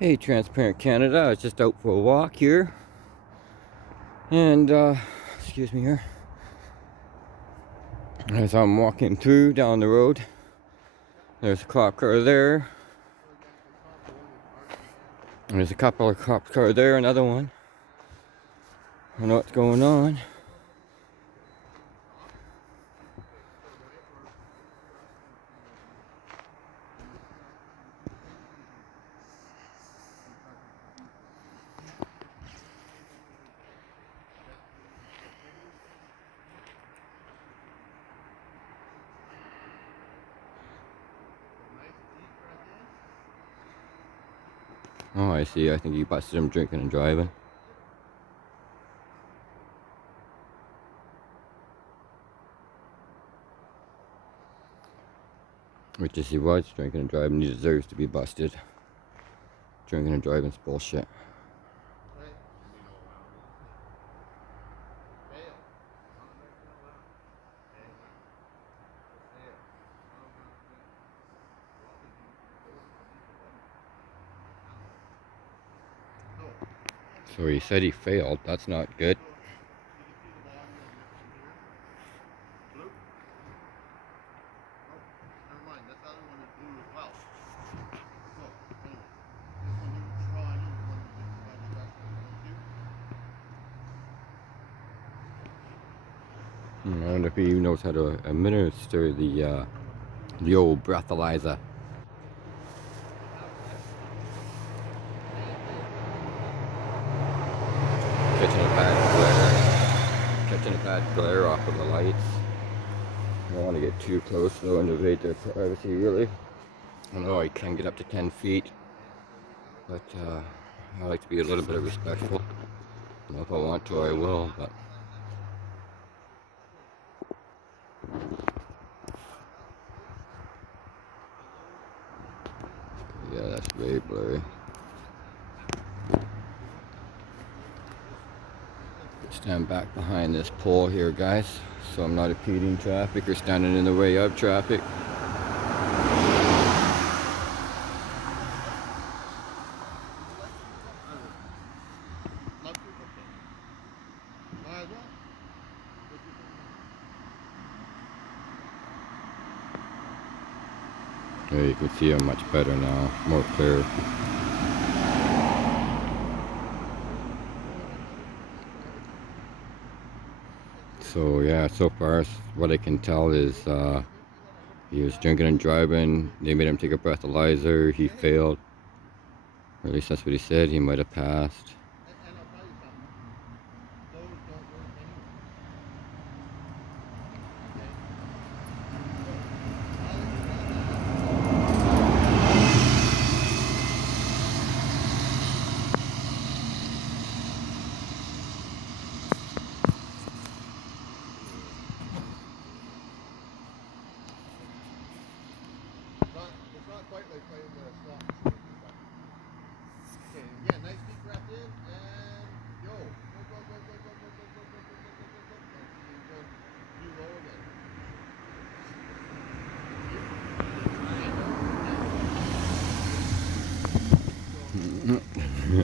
Hey, Transparent Canada. I was just out for a walk here, and excuse me here. As I'm walking through down the road, there's a cop car there. There's a couple of cop cars there, another one. I don't know what's going on. Oh, I see. I think he busted him drinking and driving. Which is he was drinking and driving. He deserves to be busted. Drinking and driving's bullshit. So he said he failed. That's not good. I wonder if he knows how to administer the old breathalyzer. Catching a bad glare off of the lights. I don't want to get too close though and invade their privacy really. I know I can get up to 10 feet, but I like to be a little bit respectful. I don't know if I want to, I will, but yeah, that's very blurry. Stand back behind this pole here, guys, so I'm not impeding traffic or standing in the way of traffic. There you can see I'm much better now, more clear. So yeah, so far what I can tell is he was drinking and driving. They made him take a breathalyzer. He failed. Or at least that's what he said. He might have passed.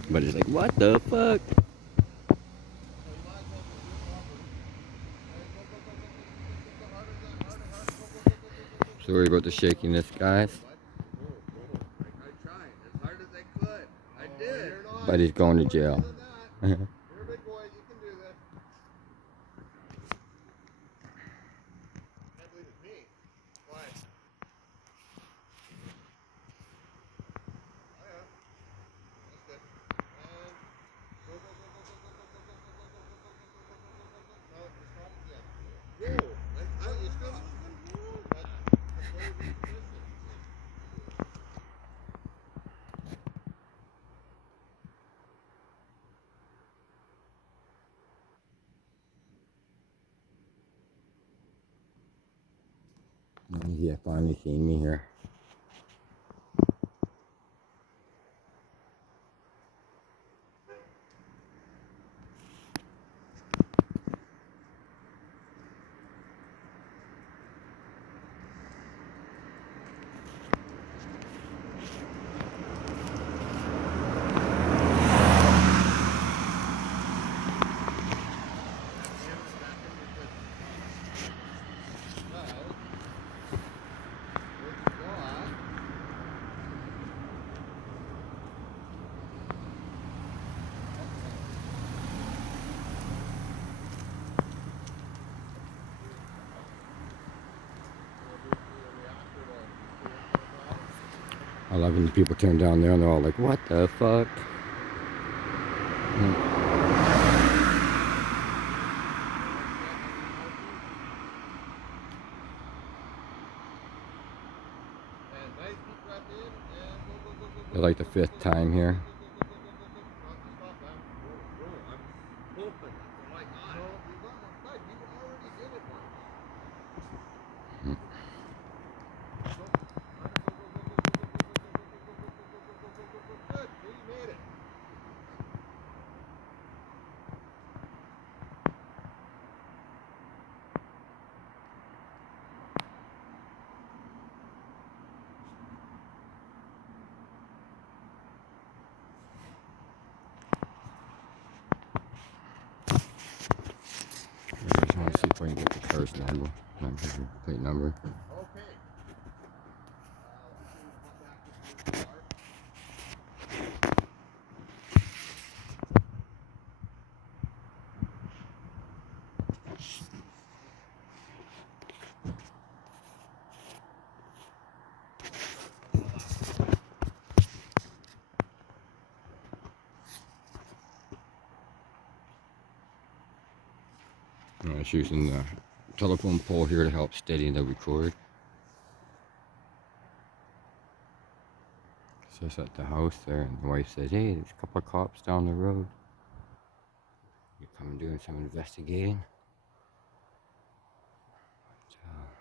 But it's like, what the fuck? Sorry about the shakiness, guys. But he's going to jail. Yeah, finally seen me here. I love when the people turn down there and they're all like, what the fuck? They're like the 5th time here. I just want to see if I can get the car's plate number. I was using the telephone pole here to help steady the record. So it's at the house there, and the wife says, hey, there's a couple of cops down the road. You come doing some investigating.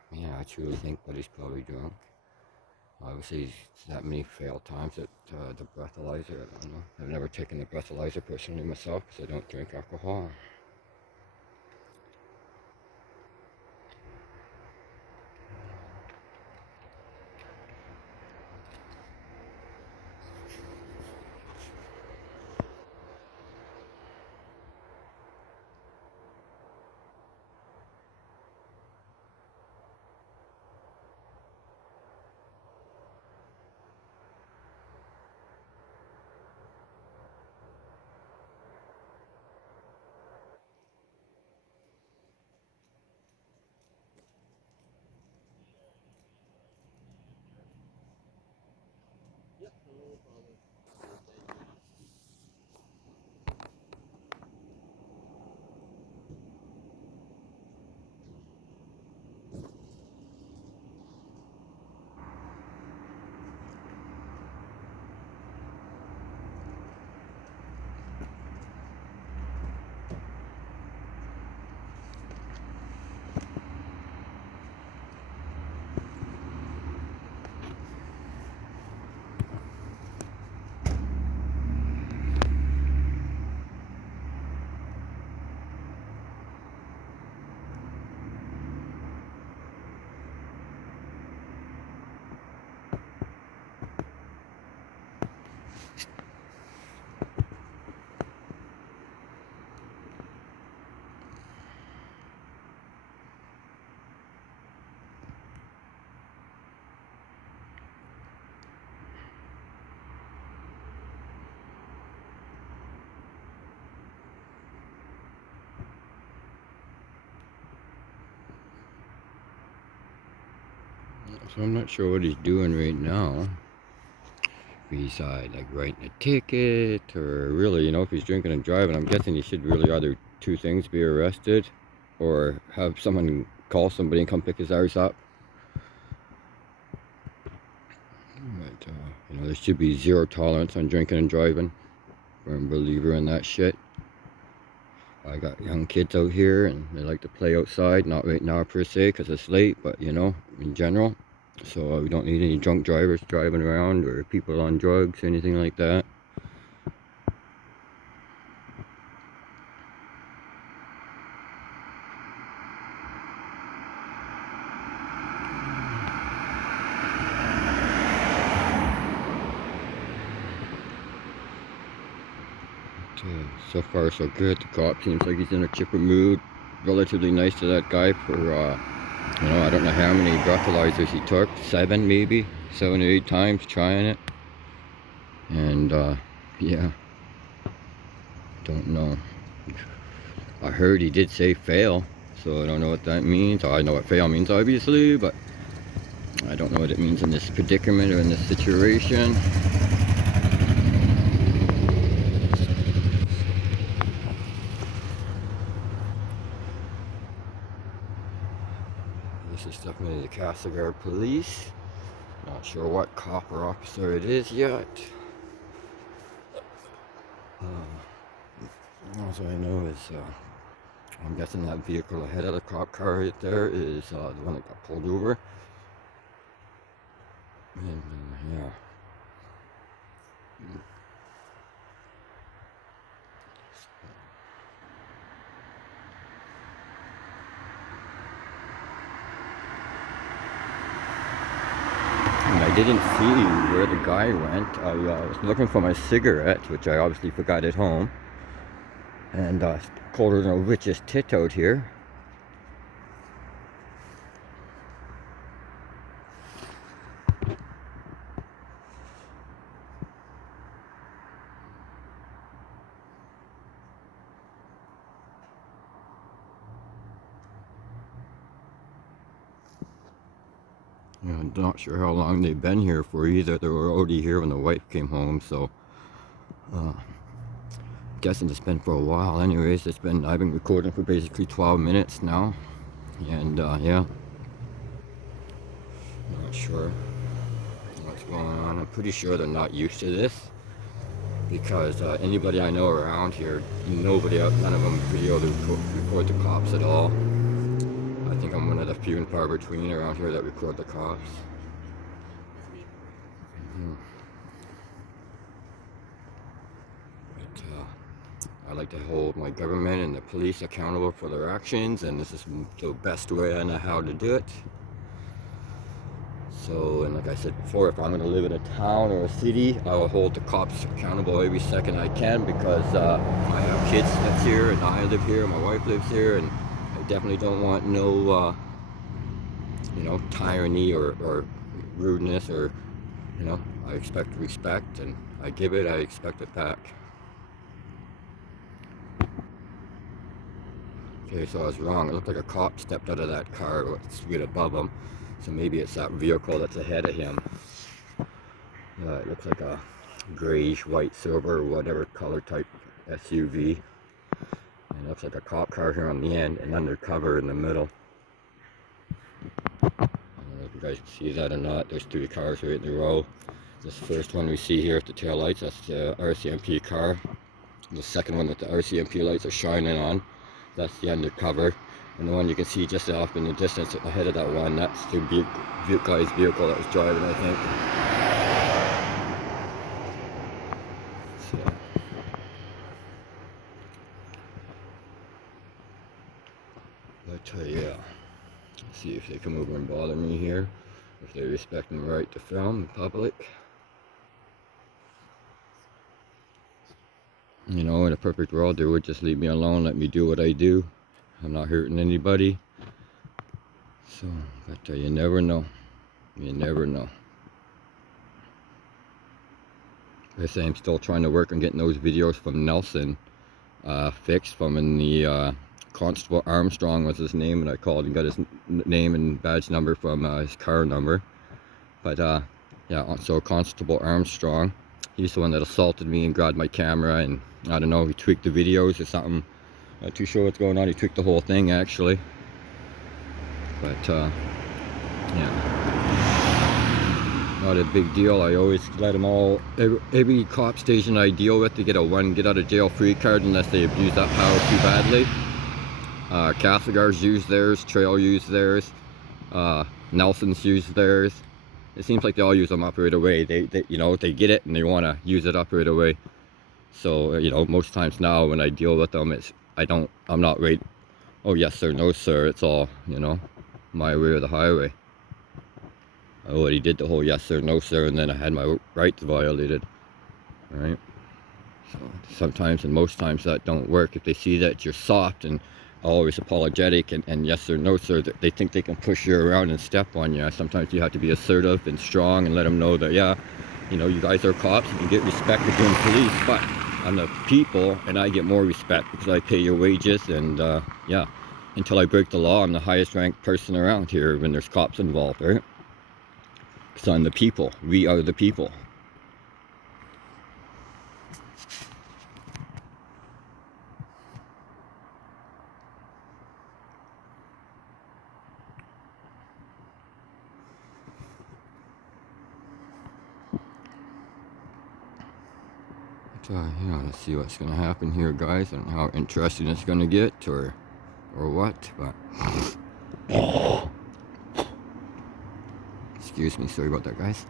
But, yeah, I truly think that he's probably drunk. Obviously, that many failed times at the breathalyzer. I don't know. I've never taken the breathalyzer personally myself because I don't drink alcohol. So I'm not sure what he's doing right now. If he's like writing a ticket, or really, if he's drinking and driving, I'm guessing he should really either two things: be arrested, or have someone call somebody and come pick his ass up. But there should be zero tolerance on drinking and driving. I'm a believer in that shit. I got young kids out here and they like to play outside, not right now per se because it's late, but in general. So we don't need any drunk drivers driving around or people on drugs or anything like that. So far so good. The cop seems like he's in a chipper mood. Relatively nice to that guy for, I don't know how many breathalyzers he took. 7 maybe? 7 or 8 times trying it. And, yeah. Don't know. I heard he did say fail. So I don't know what that means. I know what fail means obviously, but I don't know what it means in this predicament or in this situation. This is definitely the Castlegar police. Not sure what cop or officer it is yet. All I know is I'm guessing that vehicle ahead of the cop car right there is the one that got pulled over. And yeah. And I didn't see where the guy went. I was looking for my cigarette, which I obviously forgot at home. And colder than a witch's tit out here. I'm not sure how long they've been here for either. They were already here when the wife came home, so guessing it's been for a while. Anyways, I've been recording for basically 12 minutes now, and yeah, not sure what's going on. I'm pretty sure they're not used to this, because anybody I know around here, none of them video to record the cops at all. I think I'm one of the few and far between around here that record the cops. But I like to hold my government and the police accountable for their actions, and this is the best way I know how to do it. So, and like I said before, if I'm going to live in a town or a city, I will hold the cops accountable every second I can, because I have kids that's here, and I live here, and my wife lives here, and I definitely don't want no, tyranny or rudeness, or, I expect respect, and I give it, I expect it back. Okay, so I was wrong. It looked like a cop stepped out of that car right above him. So maybe it's that vehicle that's ahead of him. It looks like a grayish, white, silver, or whatever color type SUV. And it looks like a cop car here on the end and undercover in the middle. I don't know if you guys can see that or not. There's 3 cars right in a row. This first one we see here at the tail lights, that's the RCMP car. The second one that the RCMP lights are shining on, that's the undercover. And the one you can see just off in the distance ahead of that one, that's the guy's vehicle that was driving, I think. So, but yeah, let's see if they come over and bother me here, if they respect my right to film in public. In a perfect world, they would just leave me alone, let me do what I do. I'm not hurting anybody. So, but you never know. You never know. I say I'm still trying to work on getting those videos from Nelson fixed. From in the Constable Armstrong was his name, and I called and got his name and badge number from his car number. But yeah, so Constable Armstrong, he's the one that assaulted me and grabbed my camera, and I don't know, he tweaked the videos or something. Not too sure what's going on. He tweaked the whole thing actually. But yeah, not a big deal. I always let them all, every cop station I deal with, to get a get out of jail free card unless they abuse that power too badly. Castlegar's used theirs, Trail used theirs, Nelson's used theirs. It seems like they all use them up right away. They get it and they want to use it up right away. So most times now when I deal with them, I'm not right, oh yes sir, no sir, it's all, my way or the highway. I already did the whole yes sir, no sir, and then I had my rights violated, right? So sometimes and most times that don't work. If they see that you're soft and always apologetic and yes sir, no sir, they think they can push you around and step on you. Sometimes you have to be assertive and strong and let them know that, yeah, you guys are cops, you can get respect if you're in police, but I'm the people and I get more respect because I pay your wages, and yeah, until I break the law, I'm the highest ranked person around here when there's cops involved, right? It's on the people. We are the people. Yeah, let's see what's gonna happen here, guys, and how interesting it's gonna get, or what. But excuse me, sorry about that, guys.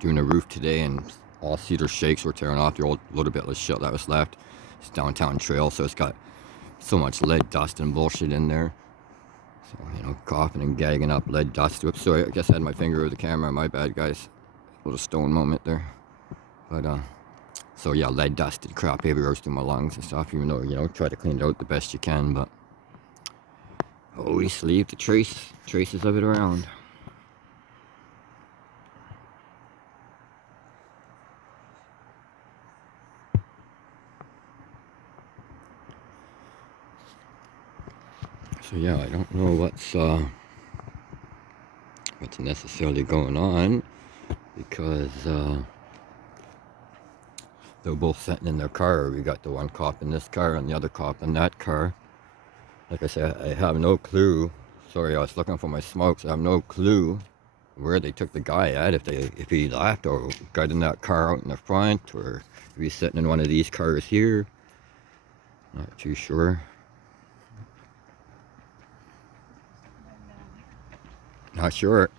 Doing a roof today, and all cedar shakes were tearing off the old little bit of shit that was left. It's downtown trail, so it's got so much lead dust and bullshit in there. So, you know, coughing and gagging up lead dust. Oops, sorry, I guess I had my finger over the camera. My bad, guys. A little stone moment there. But, so yeah, lead dust and crap everywhere through my lungs and stuff, even though, you know, try to clean it out the best you can, but always leave the traces of it around. So yeah, I don't know what's necessarily going on, because they're both sitting in their car. We got the one cop in this car and the other cop in that car. Like I said, I have no clue. Sorry, I was looking for my smokes. I have no clue where they took the guy at, if he left or got in that car out in the front, or if he's sitting in one of these cars here. Not too sure. Not sure.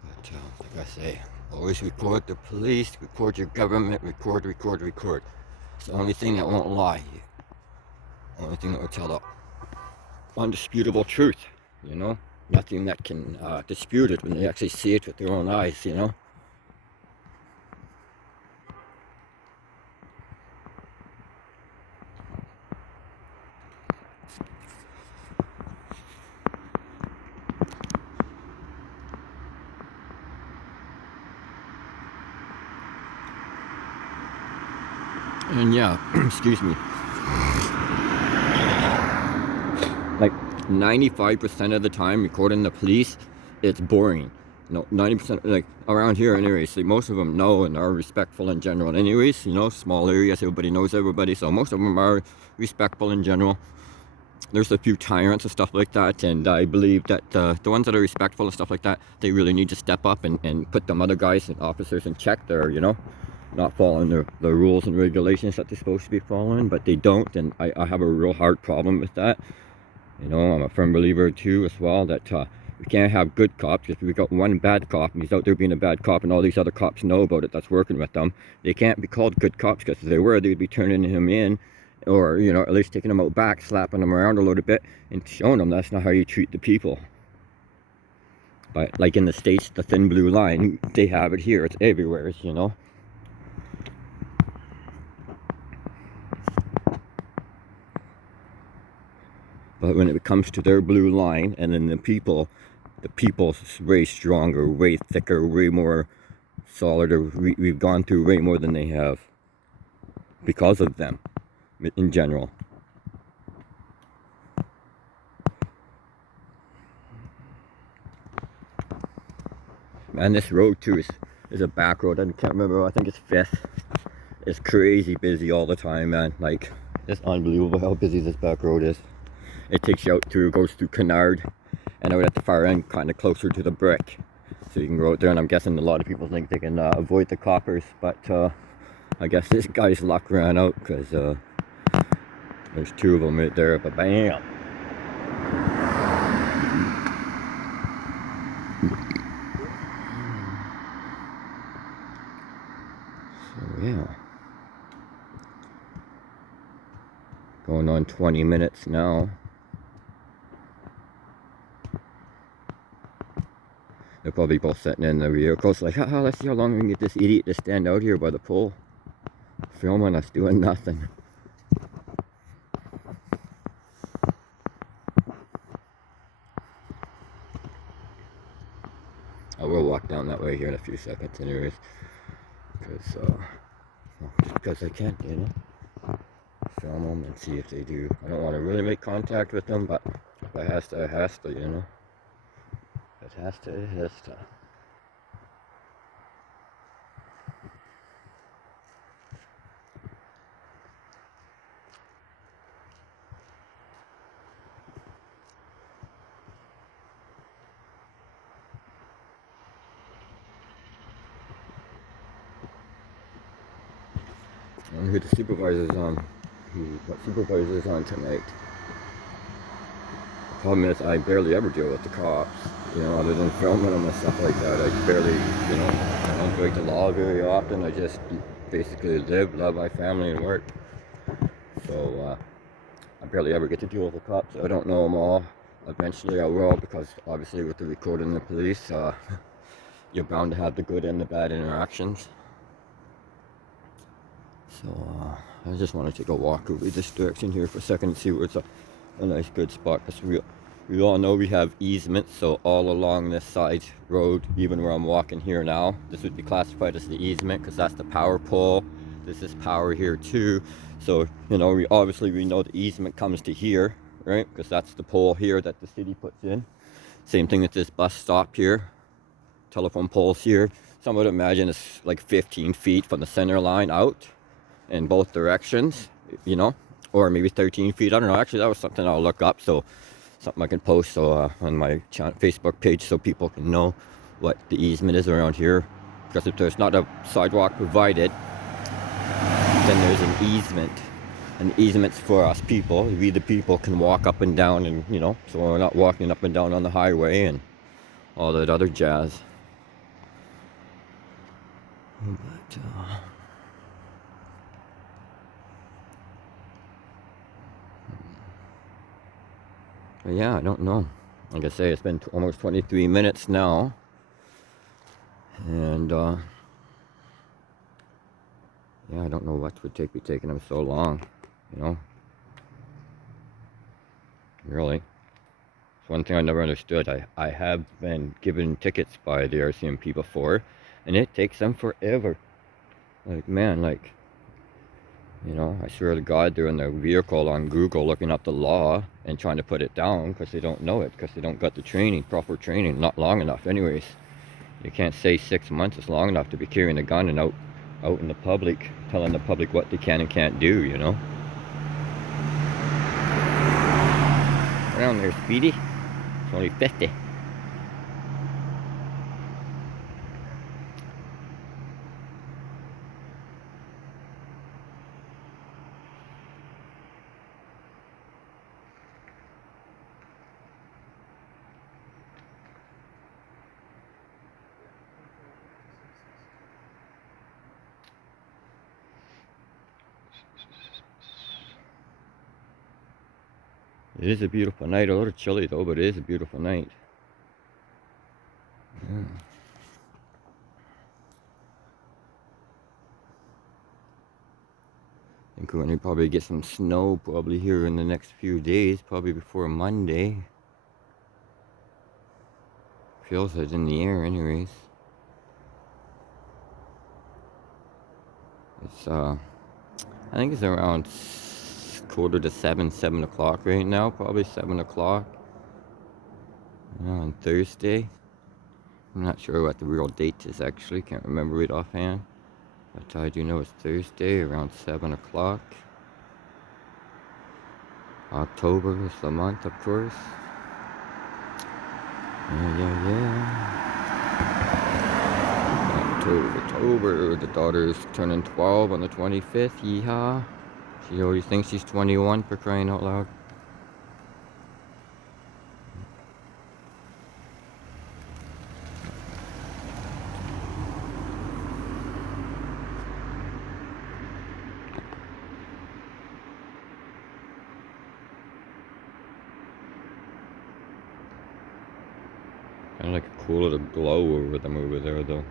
But like I say, always report the police, report your government, record. It's the only thing that won't lie. The only thing that will tell the undisputable truth, you know? Nothing that can dispute it when they actually see it with their own eyes, you know? And yeah, excuse me, like 95% of the time recording the police, it's boring. No, 90%, like around here anyways, like most of them know and are respectful in general anyways, you know, small areas, everybody knows everybody, so most of them are respectful in general. There's a few tyrants and stuff like that, and I believe that the ones that are respectful and stuff like that, they really need to step up and put them other guys and officers in check there, you know, not following the rules and regulations that they're supposed to be following, but they don't, and I have a real hard problem with that. You know, I'm a firm believer too as well that we can't have good cops. If we got one bad cop and he's out there being a bad cop and all these other cops know about it that's working with them, they can't be called good cops, because if they were, they'd be turning him in, or, you know, at least taking him out back, slapping him around a little bit and showing them that's not how you treat the people. But like in the States, the thin blue line, they have it here. It's everywhere, you know. But when it comes to their blue line, and then the people's way stronger, way thicker, way more solid, or we've gone through way more than they have because of them in general. And this road too is a back road. I can't remember, I think it's 5th. It's crazy busy all the time, man. Like, it's unbelievable how busy this back road is. It takes you out through, goes through Kennard, and out at the far end, kind of closer to the brick. So you can go out there, and I'm guessing a lot of people think they can avoid the coppers, but I guess this guy's luck ran out, because there's 2 of them right there, but bam! So yeah. Going on 20 minutes now. They're probably both sitting in the vehicles like, haha, let's see how long we can get this idiot to stand out here by the pole, filming us doing nothing. I will walk down that way here in a few seconds anyways, because just because I can, you know, film them and see if they do. I don't want to really make contact with them, but if I has to, you know. It has to, it has to. I wonder who the supervisor's on. What supervisor's on tonight? The problem is I barely ever deal with the cops. You know, other than filming them and stuff like that, I barely, you know, I don't break the law very often. I just basically live, love my family, and work. So I barely ever get to deal with the cops. I don't know them all. Eventually I will, because obviously with the recording the police, you're bound to have the good and the bad interactions. So I just want to take a walk over this direction here for a second and see where it's a nice good spot, because we all know we have easements. So all along this side road, even where I'm walking here now, this would be classified as the easement, because that's the power pole. This is power here too. So, you know, we know the easement comes to here, right? Because that's the pole here that the city puts in. Same thing with this bus stop here. Telephone poles here. Some would imagine it's like 15 feet from the center line out in both directions, you know, or maybe 13 feet. I don't know. Actually, that was something I'll look up. So something I can post on my Facebook page, so people can know what the easement is around here. Because if there's not a sidewalk provided, then there's an easement. And the easement's for us people. We the people can walk up and down, and you know, so we're not walking up and down on the highway and all that other jazz. But yeah, I don't know. Like I say, it's been almost 23 minutes now. And yeah, I don't know what would be taking them so long, you know. Really. It's one thing I never understood. I have been given tickets by the RCMP before, and it takes them forever. Like, man, like, you know, I swear to God, they're in their vehicle on Google looking up the law and trying to put it down because they don't know it, because they don't got the training, proper training, not long enough anyways. You can't say 6 months is long enough to be carrying a gun and out in the public, telling the public what they can and can't do, you know. Around there, Speedy. It's only 50. It is a beautiful night. A little chilly though, but it is a beautiful night. Yeah. I think we're going to probably get some snow probably here in the next few days, probably before Monday. Feels like it's in the air anyways. It's I think it's around quarter to 7 o'clock right now, probably 7 o'clock on Thursday. I'm not sure what the real date is actually, can't remember it offhand. But I do know it's Thursday around 7 o'clock. October is the month, of course. Yeah. October. The daughter's turning 12 on the 25th. Yeehaw. She always thinks she's 21, for crying out loud. Kind of like a cool little glow over them over there, though,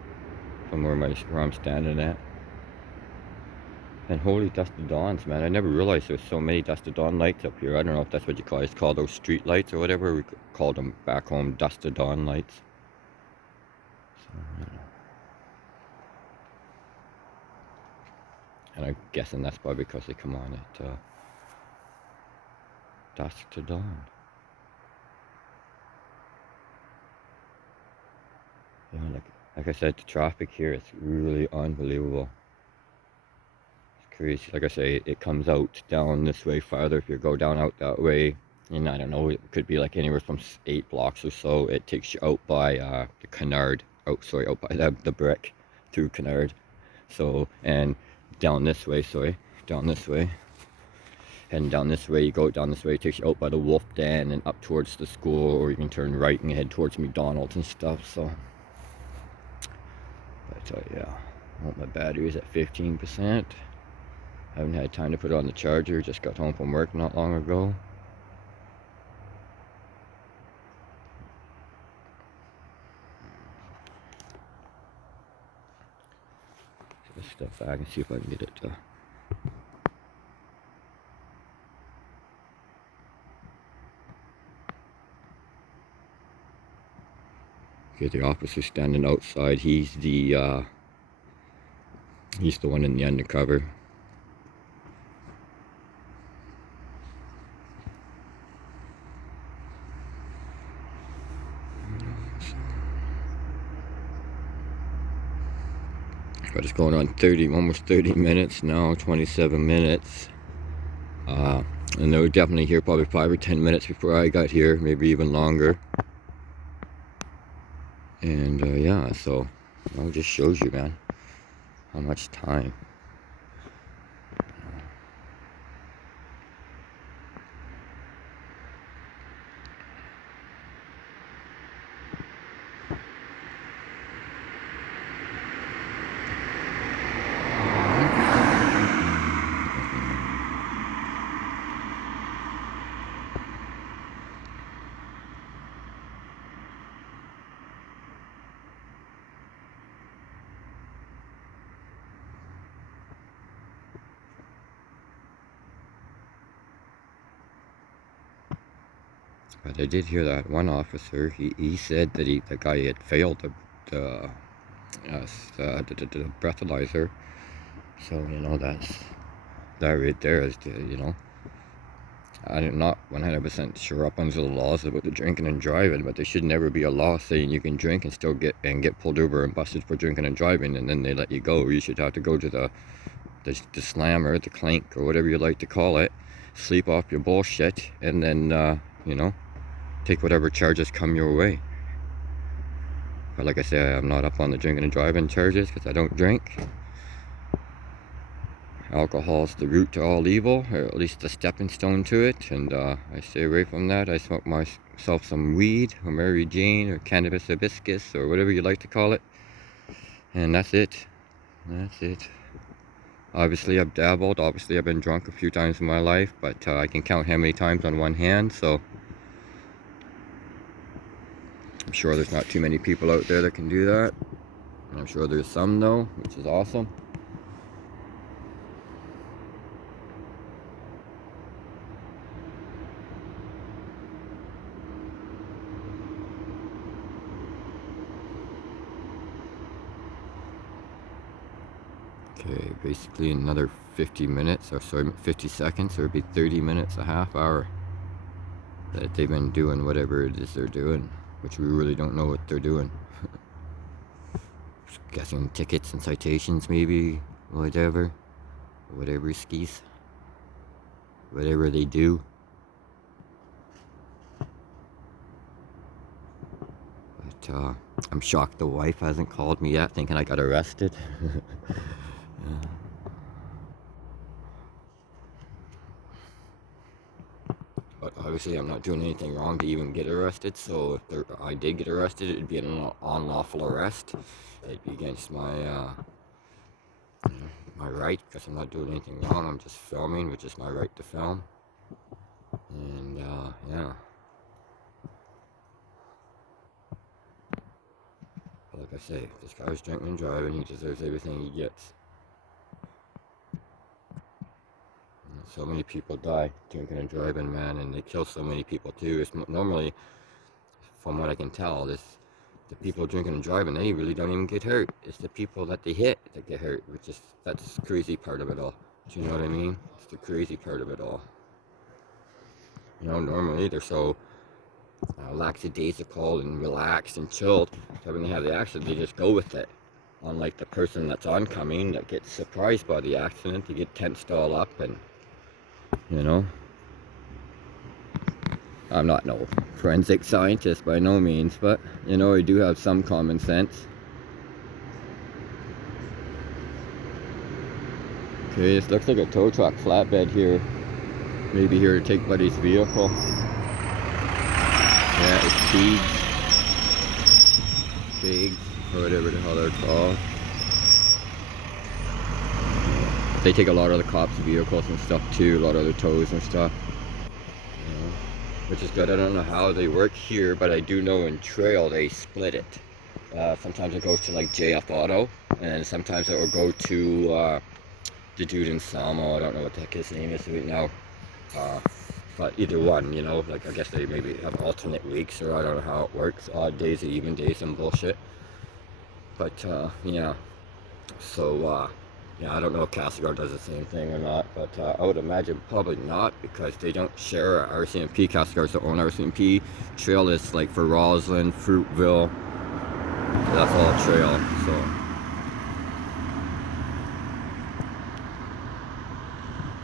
from where I'm standing at. And holy dust of dawns, man! I never realized there's so many dust of dawn lights up here. I don't know if that's what you call those street lights or whatever. We called them back home dust of dawn lights. So, and I'm guessing that's probably because they come on at dusk to dawn. Yeah, like I said, the traffic here is really unbelievable. It's crazy. Like I say, it comes out down this way farther. If you go down out that way, and I don't know, it could be like anywhere from 8 blocks or so. It takes you out by the Canard. Oh, sorry, out by the brick through Canard. So, and down this way, sorry, down this way. Heading down this way, you go down this way, it takes you out by the Wolf Den and up towards the school, or you can turn right and head towards McDonald's and stuff. So, but yeah, well, my battery's at 15%. Haven't had time to put it on the charger, just got home from work not long ago. Let's step back and see if I can get it to. Okay, the officer standing outside. He's the one in the undercover. But it's going on almost 30 minutes now, 27 minutes. And they were definitely here probably 5 or 10 minutes before I got here, maybe even longer. And yeah, so it just shows you, man, how much time. But I did hear that one officer, he said that the guy had failed the breathalyzer. So, you know, that right there is, you know, I'm not 100% sure up on the laws about the drinking and driving, but there should never be a law saying you can drink and still get pulled over and busted for drinking and driving, and then they let you go. You should have to go to the slammer, the clank, or whatever you like to call it, sleep off your bullshit, and then, you know, take whatever charges come your way. But like I say, I'm not up on the drinking and driving charges because I don't drink. Alcohol's the root to all evil, or at least the stepping stone to it, and I stay away from that. I smoke myself some weed, or Mary Jane, or cannabis hibiscus, or whatever you like to call it, and that's it. That's it. Obviously, I've dabbled. Obviously, I've been drunk a few times in my life, but I can count how many times on one hand, so I'm sure there's not too many people out there that can do that. I'm sure there's some, though, which is awesome. Okay, basically another 50 minutes, or sorry, 50 seconds, or it'd be 30 minutes, a half hour, that they've been doing whatever it is they're doing, which we really don't know what they're doing. Guessing tickets and citations, maybe, whatever skis, whatever they do. But I'm shocked the wife hasn't called me yet, thinking I got arrested. Yeah. But obviously I'm not doing anything wrong to even get arrested, so if I did get arrested, it'd be an unlawful arrest. It'd be against my my right, because I'm not doing anything wrong. I'm just filming, which is my right to film. And yeah. But like I say, if this guy was drinking and driving, he deserves everything he gets. So many people die drinking and driving, man, and they kill so many people too. It's normally, from what I can tell, the people drinking and driving, they really don't even get hurt. It's the people that they hit that get hurt, that's the crazy part of it all. Do you know what I mean? It's the crazy part of it all. You know, normally they're so lackadaisical and relaxed and chilled. So when they have the accident, they just go with it. Unlike the person that's oncoming that gets surprised by the accident, they get tensed all up, and you know, I'm not no forensic scientist by no means, but you know, I do have some common sense. Okay, this looks like a tow truck flatbed here. Maybe here to take Buddy's vehicle. Yeah, it's Pigs, or whatever the hell they're called. They take a lot of the cops' vehicles and stuff too, a lot of the tows and stuff. You know, which is good. I don't know how they work here, but I do know in Trail they split it. Sometimes it goes to like JF Auto, and sometimes it will go to the dude in Selma. I don't know what the heck his name is right now. But either one, you know, like I guess they maybe have alternate weeks, or I don't know how it works, odd days or even days and bullshit. But yeah, so yeah, I don't know if Castlegar does the same thing or not, but I would imagine probably not, because they don't share RCMP. Castlegar's their own RCMP. Trail is like for Roslyn, Fruitville, that's all Trail, so.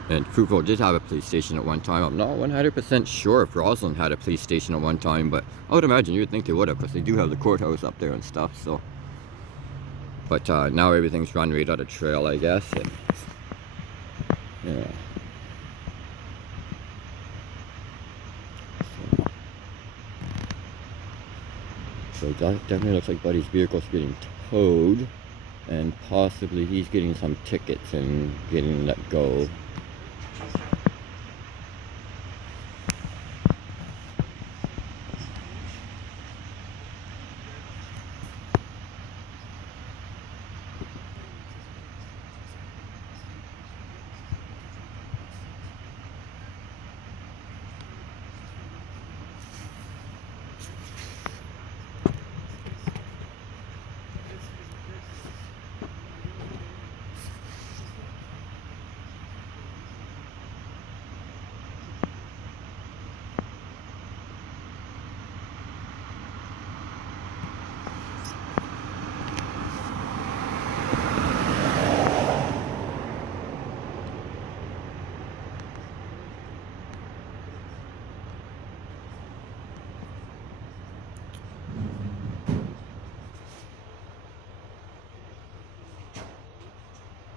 And Fruitville did have a police station at one time. I'm not 100% sure if Roslyn had a police station at one time, but I would imagine you would think they would have, because they do have the courthouse up there and stuff, so. But now everything's run right out of Trail, I guess, and yeah. So that definitely looks like Buddy's vehicle's getting towed, and possibly he's getting some tickets and getting let go.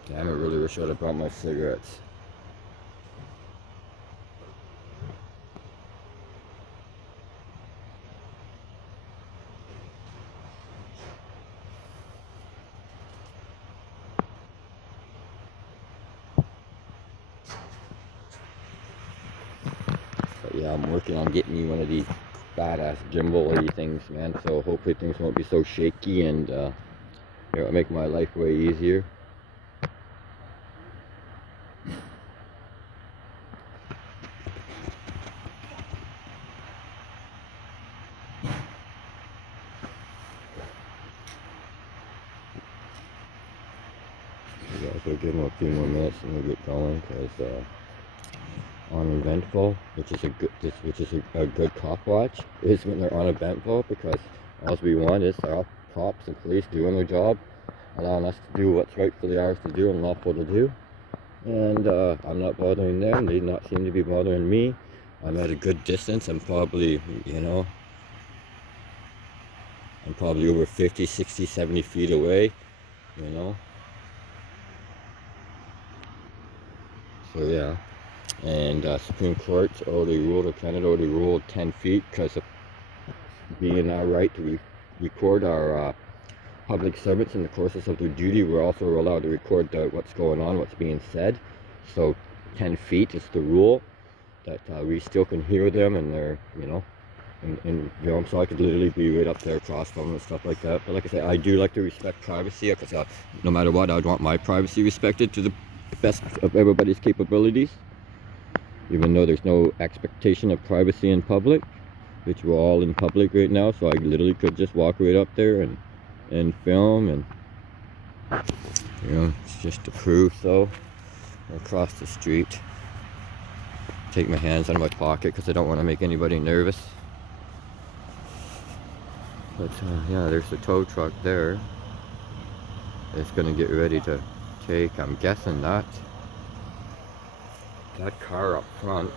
Damn, I really wish I would have brought my cigarettes. But yeah, I'm working on getting me one of these badass gimbal-y things, man, so hopefully things won't be so shaky, and it'll make my life way easier. So give them a few more minutes and we'll get going, because uneventful, which is a good cop watch, is when they're uneventful, because all we want is our cops and police doing their job, allowing us to do what's rightfully ours to do and lawful to do. And I'm not bothering them, they do not seem to be bothering me. I'm at a good distance. I'm probably, you know, I'm probably over 50, 60, 70 feet away, you know. So yeah. And Supreme Court already ruled, or Canada already ruled 10 feet, because of being our right to record our public servants in the courses of their duty. We're also allowed to record what's going on, what's being said. So 10 feet is the rule, that we still can hear them, and they're, you know, and you know, so I could literally be right up there across from them and stuff like that. But like I say, I do like to respect privacy, because no matter what, I'd want my privacy respected to the best of everybody's capabilities. Even though there's no expectation of privacy in public, which we're all in public right now, so I literally could just walk right up there and film, and you know, it's just to prove so. Across the street, take my hands out of my pocket because I don't want to make anybody nervous. But yeah, there's the tow truck there. It's gonna get ready to take, I'm guessing that car up front.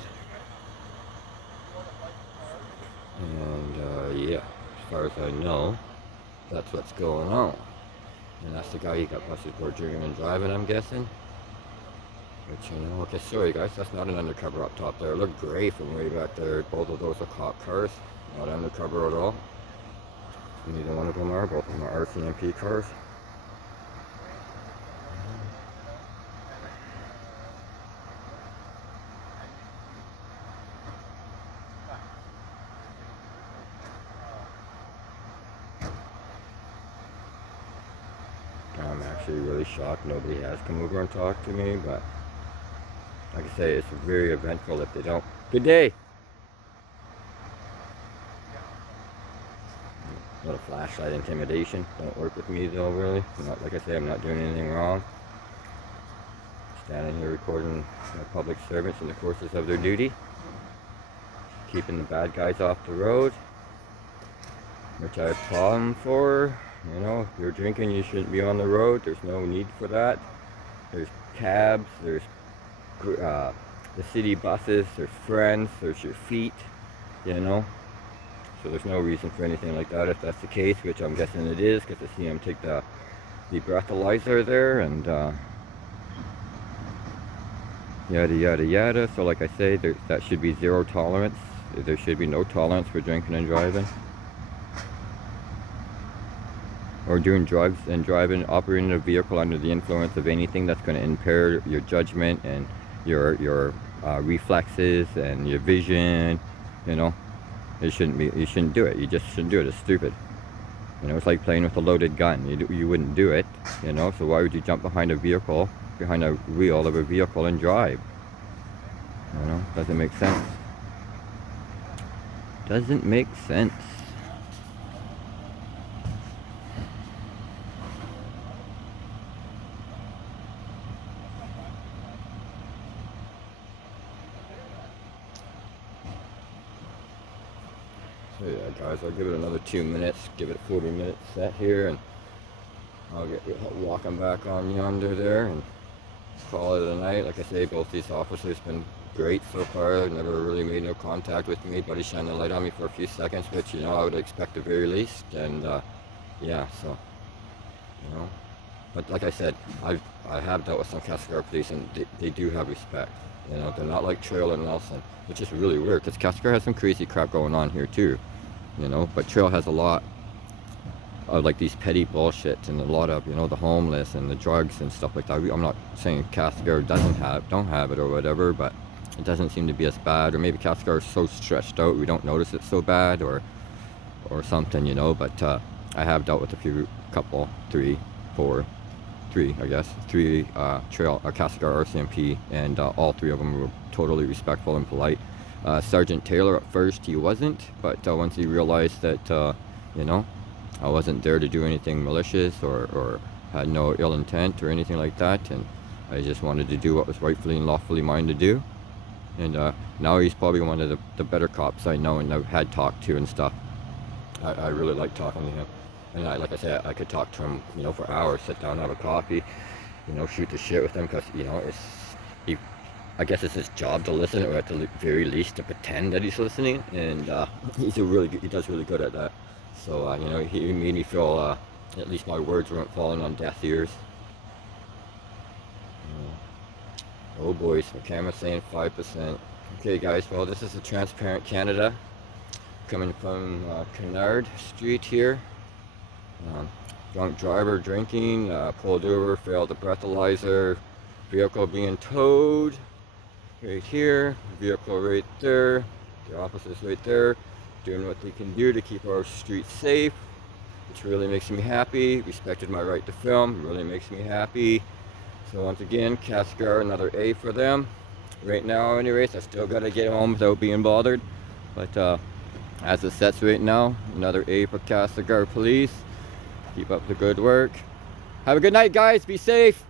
And yeah, as far as I know, that's what's going on. And that's the guy he got busted for drinking and driving, I'm guessing. Which, you know, okay, sorry guys, that's not an undercover up top there. It looked gray from way back there. Both of those are cop cars, not undercover at all. Neither one of them are. Both of them are RCMP cars. I'm actually really shocked nobody has come over and talked to me, but like I say, it's very eventful if they don't. Good day! A little flashlight intimidation. Don't work with me though, really. Not, like I say, I'm not doing anything wrong. Standing here recording public servants in the courses of their duty. Keeping the bad guys off the road. Which I applaud them for. You know, if you're drinking, you shouldn't be on the road. There's no need for that. There's cabs, there's the city buses, there's friends, there's your feet, you know. So there's no reason for anything like that if that's the case, which I'm guessing it is, because I see him take the breathalyzer there and yada yada yada. So like I say, that should be zero tolerance. There should be no tolerance for drinking and driving. Or doing drugs and driving, operating a vehicle under the influence of anything that's going to impair your judgment and your reflexes and your vision. You know, you shouldn't do it. You just shouldn't do it. It's stupid. You know, it's like playing with a loaded gun. You wouldn't do it. You know, so why would you jump behind a wheel of a vehicle and drive? You know, doesn't make sense. Doesn't make sense. So yeah guys, I'll give it another 2 minutes, give it a 40-minute set here, and I'll get walking back on yonder there and call it a night. Like I say, both these officers have been great so far. Never really made no contact with me. Buddy shined the light on me for a few seconds, which, you know, I would expect the very least. And yeah, so, you know, but like I said, I have dealt with some Castlegar police, and they do have respect. You know, they're not like Trail and Nelson, which is really weird, because Castlegar has some crazy crap going on here too. You know, but Trail has a lot of like these petty bullshit, and a lot of, you know, the homeless and the drugs and stuff like that. I'm not saying Castlegar don't have it or whatever, but it doesn't seem to be as bad. Or maybe Castlegar is so stretched out we don't notice it so bad, or something, you know. But I have dealt with three Trail Castlegar RCMP, and all three of them were totally respectful and polite. Sergeant Taylor, at first he wasn't, but once he realized that you know, I wasn't there to do anything malicious or had no ill intent or anything like that, and I just wanted to do what was rightfully and lawfully mine to do. And now he's probably one of the better cops I know and I've had talked to and stuff. I really like talking to him, and like I said, I could talk to him, you know, for hours, sit down, have a coffee, you know, shoot the shit with him, because, you know, I guess it's his job to listen, or at the very least to pretend that he's listening, and he does really good at that. So you know, he made me feel at least my words weren't falling on deaf ears. Oh boy, so my camera's saying 5%. Okay guys, well, this is a Transparent Canada coming from Kennard Street here. Drunk driver drinking, pulled over, failed the breathalyzer, vehicle being towed. Right here, vehicle right there, the officers right there, doing what they can do to keep our streets safe, which really makes me happy. Respected my right to film, really makes me happy. So once again, Castlegar, another A for them. Right now, anyways, I still gotta get home without being bothered. But as it sets right now, another A for Castlegar Police. Keep up the good work. Have a good night, guys. Be safe.